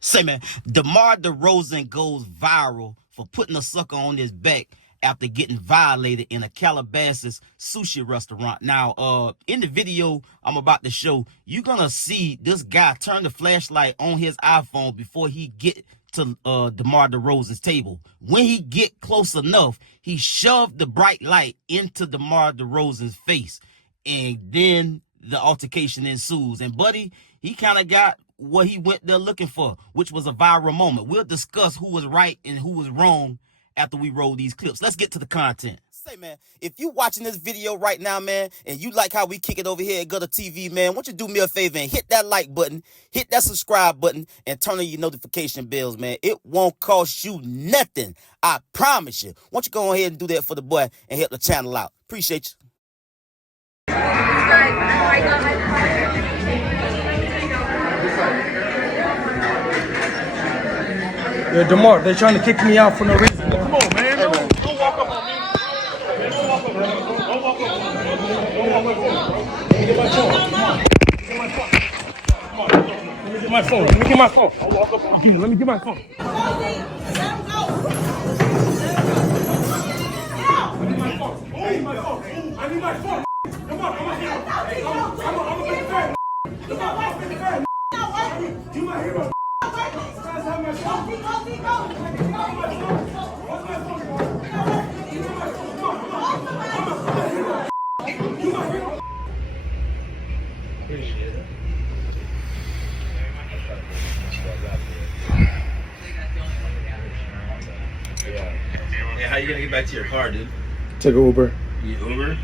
Say, man, DeMar DeRozan goes viral for putting a sucker on his back after getting violated in a Calabasas sushi restaurant. Now, in the video I'm about to show, you're gonna see this guy turn the flashlight on his iPhone before he get to DeMar DeRozan's table. When he get close enough, he shoved the bright light into DeMar DeRozan's face, and then the altercation ensues. And buddy, he kind of got what he went there looking for, which was a viral moment. We'll discuss who was right and who was wrong after we roll these clips. Let's get to the content. Say, man, if you watching this video right now, man, and you like how we kick it over here at GuddaTV, man, why don't you do me a favor and hit that like button, hit that subscribe button, and turn on your notification bells, man. It won't cost you nothing. I promise you. Why don't you go ahead and do that for the boy and help the channel out. Appreciate you. Yeah, Demar, they're trying to kick me out for no reason. Come on, man. Don't walk up on me. Don't walk up on me. Don't walk up on me. Don't walk up on me. Let me get my phone. Come on. Let me get my phone. Let me get my phone. Don't walk up on me. Let me get my phone. I need my phone. I need my phone. Come on, come on here. Come on, I'm a big fan. Come on, I'm a big fan. You my hero. Yeah, how you gonna get back to your car, dude? Take an Uber. You Uber?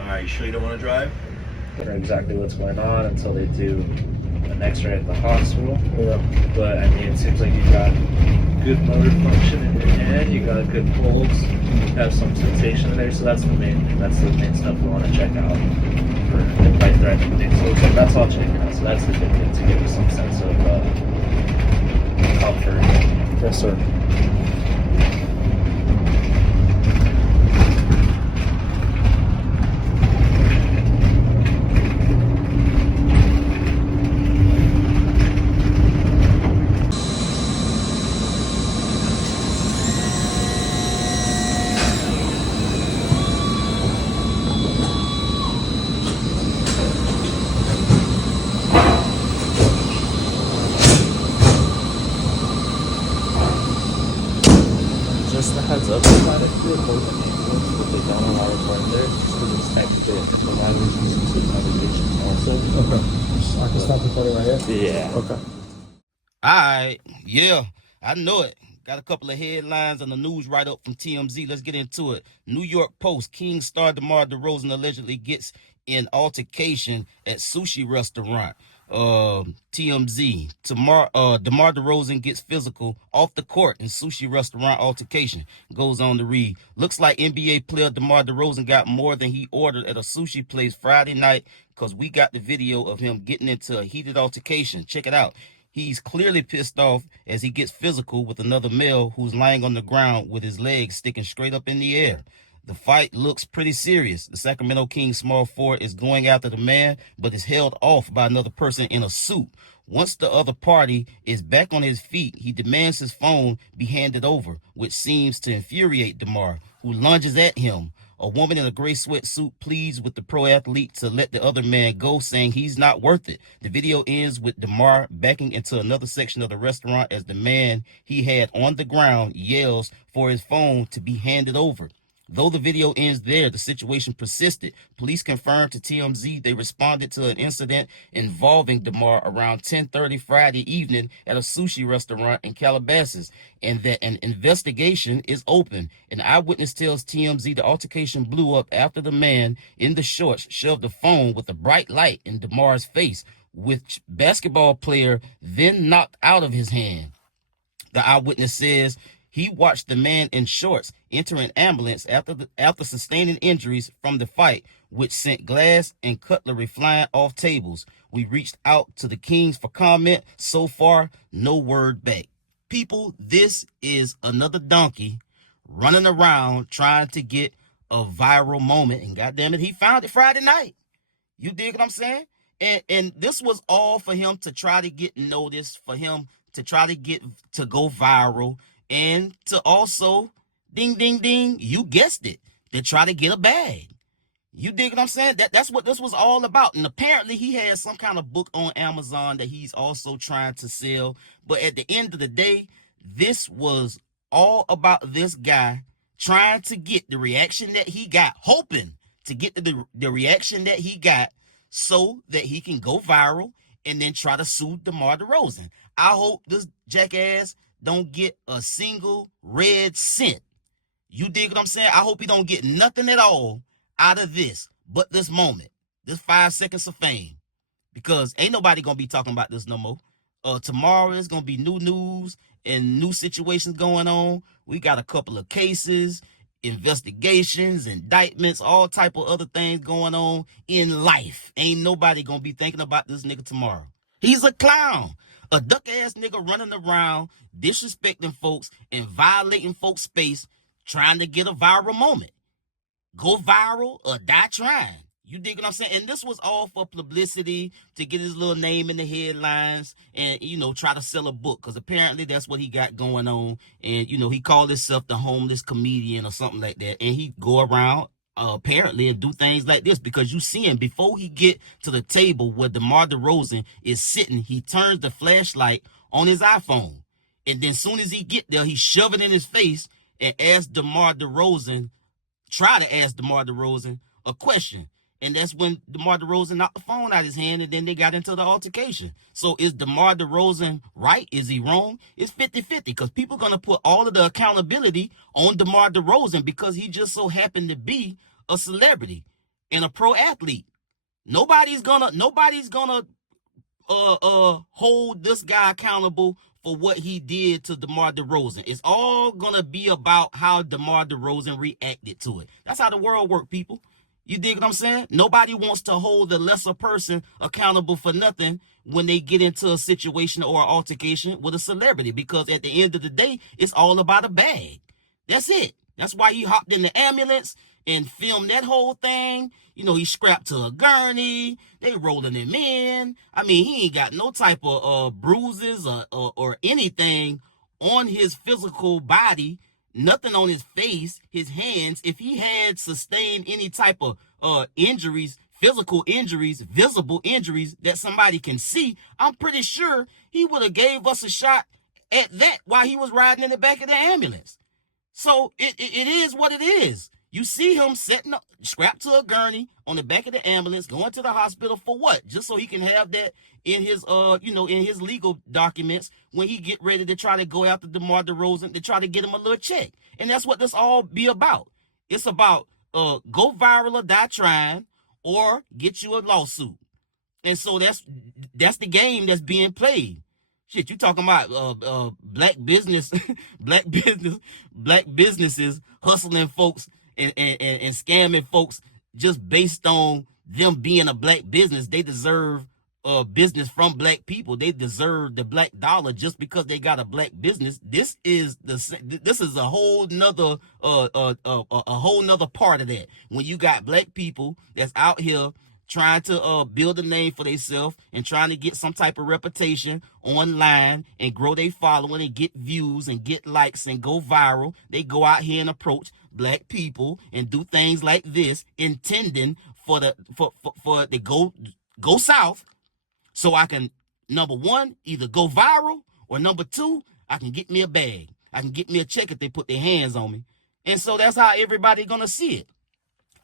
Alright, you sure you don't want to drive? Know exactly what's going on until they do an X-ray at the hospital. Yeah. But I mean, it seems like you got good motor function in your hand. You got good pulse. You have some sensation there, so that's the main stuff we want to check out for life-threatening things. So that's all checking out. So that's the big thing to give you some sense of comfort. Yes, sir. Just a heads up, it's not actually a closing ambulance, but they don't allow it right there because it's technically providers and some navigation also. Okay. So I can stop recording right here? Yeah. Okay. All right. Yeah, I know it. Got a couple of headlines on the news right up from TMZ. Let's get into it. New York Post, King star DeMar DeRozan allegedly gets in altercation at sushi restaurant. TMZ, DeMar DeRozan gets physical off the court in sushi restaurant altercation. Goes on to read, looks like NBA player DeMar DeRozan got more than he ordered at a sushi place Friday night, because we got the video of him getting into a heated altercation. Check it out. He's clearly pissed off as he gets physical with another male who's lying on the ground with his legs sticking straight up in the air. The fight looks pretty serious. The Sacramento Kings small forward is going after the man, but is held off by another person in a suit. Once the other party is back on his feet, he demands his phone be handed over, which seems to infuriate DeMar, who lunges at him. A woman in a gray sweatsuit pleads with the pro athlete to let the other man go, saying he's not worth it. The video ends with DeMar backing into another section of the restaurant as the man he had on the ground yells for his phone to be handed over. Though the video ends there, the situation persisted. Police confirmed to TMZ they responded to an incident involving DeMar around 10:30 Friday evening at a sushi restaurant in Calabasas, and that an investigation is open. An eyewitness tells TMZ the altercation blew up after the man in the shorts shoved a phone with a bright light in DeMar's face, which basketball player then knocked out of his hand. The eyewitness says he watched the man in shorts enter an ambulance after sustaining injuries from the fight, which sent glass and cutlery flying off tables. We reached out to the Kings for comment. So far, no word back. People, this is another donkey running around trying to get a viral moment, and goddamn it, he found it Friday night. You dig what I'm saying? And this was all for him to try to get noticed, for him to try to go viral, and to also, ding, ding, ding, you guessed it, to try to get a bag. You dig what I'm saying? That's what this was all about. And apparently he has some kind of book on Amazon that he's also trying to sell. But at the end of the day, this was all about this guy trying to get the reaction that he got, hoping to get the reaction that he got so that he can go viral and then try to sue DeMar DeRozan. I hope this jackass don't get a single red cent. You dig what I'm saying? I hope he don't get nothing at all out of this but this moment, this 5 seconds of fame, because ain't nobody gonna be talking about this no more. Tomorrow is gonna be new news and new situations going on. We got a couple of cases, investigations, indictments, all type of other things going on in life. Ain't nobody gonna be thinking about this nigga tomorrow. He's a clown, a duck ass nigga running around disrespecting folks and violating folks' space, trying to get a viral moment. Go viral or die trying. You dig what I'm saying? And this was all for publicity, to get his little name in the headlines and, try to sell a book, because apparently that's what he got going on. And, he called himself the homeless comedian or something like that. And he go around apparently and do things like this, because you see him before he get to the table where DeMar DeRozan is sitting, he turns the flashlight on his iPhone. And then as soon as he get there, he shove it in his face and ask DeMar DeRozan, try to ask DeMar DeRozan a question. And that's when DeMar DeRozan knocked the phone out of his hand, and then they got into the altercation. So is DeMar DeRozan right? Is he wrong? It's 50-50, because people are going to put all of the accountability on DeMar DeRozan because he just so happened to be a celebrity and a pro athlete. Nobody's gonna hold this guy accountable for what he did to DeMar DeRozan. It's all gonna be about how DeMar DeRozan reacted to it. That's how the world works, people. You dig what I'm saying? Nobody wants to hold the lesser person accountable for nothing when they get into a situation or an altercation with a celebrity, because at the end of the day, it's all about a bag. That's it. That's why he hopped in the ambulance and filmed that whole thing. He strapped to a gurney. They rolling him in. I mean, he ain't got no type of bruises or anything on his physical body. Nothing on his face, his hands. If he had sustained any type of injuries, physical injuries, visible injuries that somebody can see, I'm pretty sure he would have gave us a shot at that while he was riding in the back of the ambulance. So it is what it is. You see him setting up, strapped to a gurney on the back of the ambulance, going to the hospital for what? Just so he can have that in his, in his legal documents when he get ready to try to go after DeMar DeRozan to try to get him a little check. And that's what this all be about. It's about go viral or die trying, or get you a lawsuit. And so that's the game that's being played. Shit, you talking about black businesses hustling folks and scamming folks just based on them being a black business. They deserve business from black people. They deserve the black dollar just because they got a black business. This is a whole nother a whole nother part of that. When you got black people that's out here trying to build a name for themselves and trying to get some type of reputation online and grow their following and get views and get likes and go viral, they go out here and approach black people and do things like this, intending for the go south, so I can, number one, either go viral, or number two, I can get me a bag. I can get me a check if they put their hands on me. And so that's how everybody gonna see it.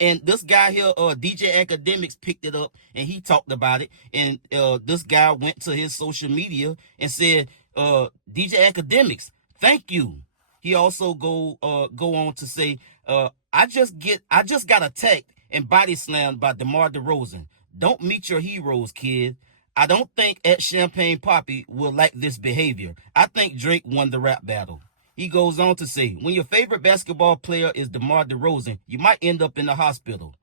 And this guy here, DJ Academics, picked it up and he talked about it. And this guy went to his social media and said, DJ Academics, thank you. He also go on to say, I just got attacked and body slammed by DeMar DeRozan. Don't meet your heroes, kid. I don't think at Champagne Poppy will like this behavior. I think Drake won the rap battle. He goes on to say, when your favorite basketball player is DeMar DeRozan, you might end up in the hospital.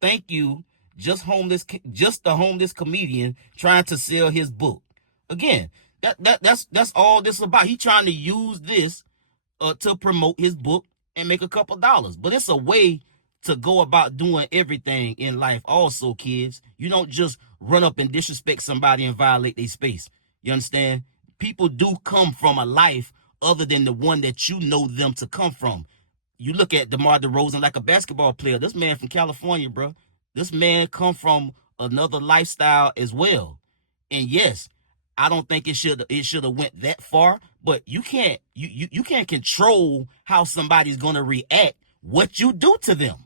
Thank you. Just the homeless comedian trying to sell his book. Again, that's all this is about. He trying to use this to promote his book and make a couple dollars. But it's a way to go about doing everything in life also, kids. You don't just run up and disrespect somebody and violate their space. You understand? people do come from a life other than the one that you know them to come from. You look at DeMar DeRozan like a basketball player. This man from California, bro. This man come from another lifestyle as well. And yes, I don't think it should have went that far, but you can't control how somebody's gonna react what you do to them.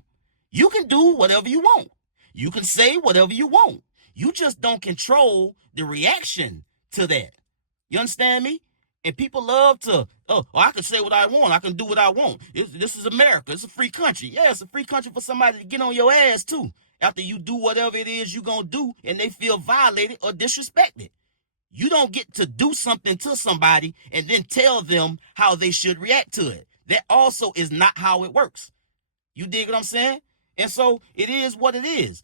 You can do whatever you want. You can say whatever you want. You just don't control the reaction to that. You understand me? And people love to, I can say what I want. I can do what I want. This is America. It's a free country. Yeah, it's a free country for somebody to get on your ass too after you do whatever it is you gonna do and they feel violated or disrespected. You don't get to do something to somebody and then tell them how they should react to it. That also is not how it works. You dig what I'm saying? And so it is what it is.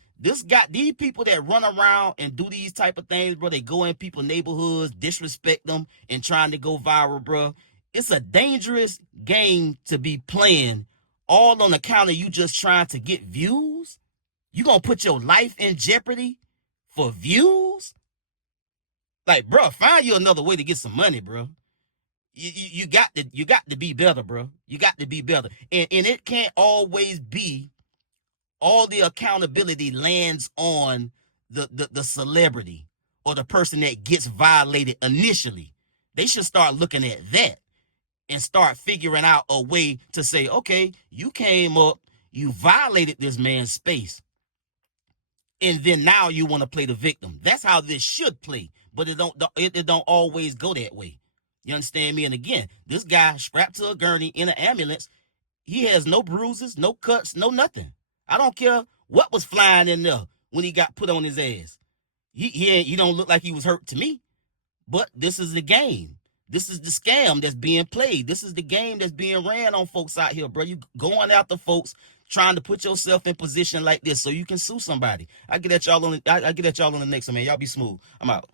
These people that run around and do these type of things, bro, they go in people's neighborhoods, disrespect them, and trying to go viral, bro. It's a dangerous game to be playing, all on account of you just trying to get views. You gonna put your life in jeopardy for views? Like, bro, find you another way to get some money, bro. You got to be better, bro. You got to be better, and it can't always be. All the accountability lands on the celebrity or the person that gets violated initially. They should start looking at that and start figuring out a way to say, okay, you came up, you violated this man's space, and then now you want to play the victim. That's how this should play, but it don't always go that way. You understand me? And again, this guy strapped to a gurney in an ambulance, he has no bruises, no cuts, no nothing. I don't care what was flying in there when he got put on his ass. He don't look like he was hurt to me. But this is the game. This is the scam that's being played. This is the game that's being ran on folks out here, bro. You going after folks trying to put yourself in position like this so you can sue somebody. I get at y'all on the next one, man. Y'all be smooth. I'm out.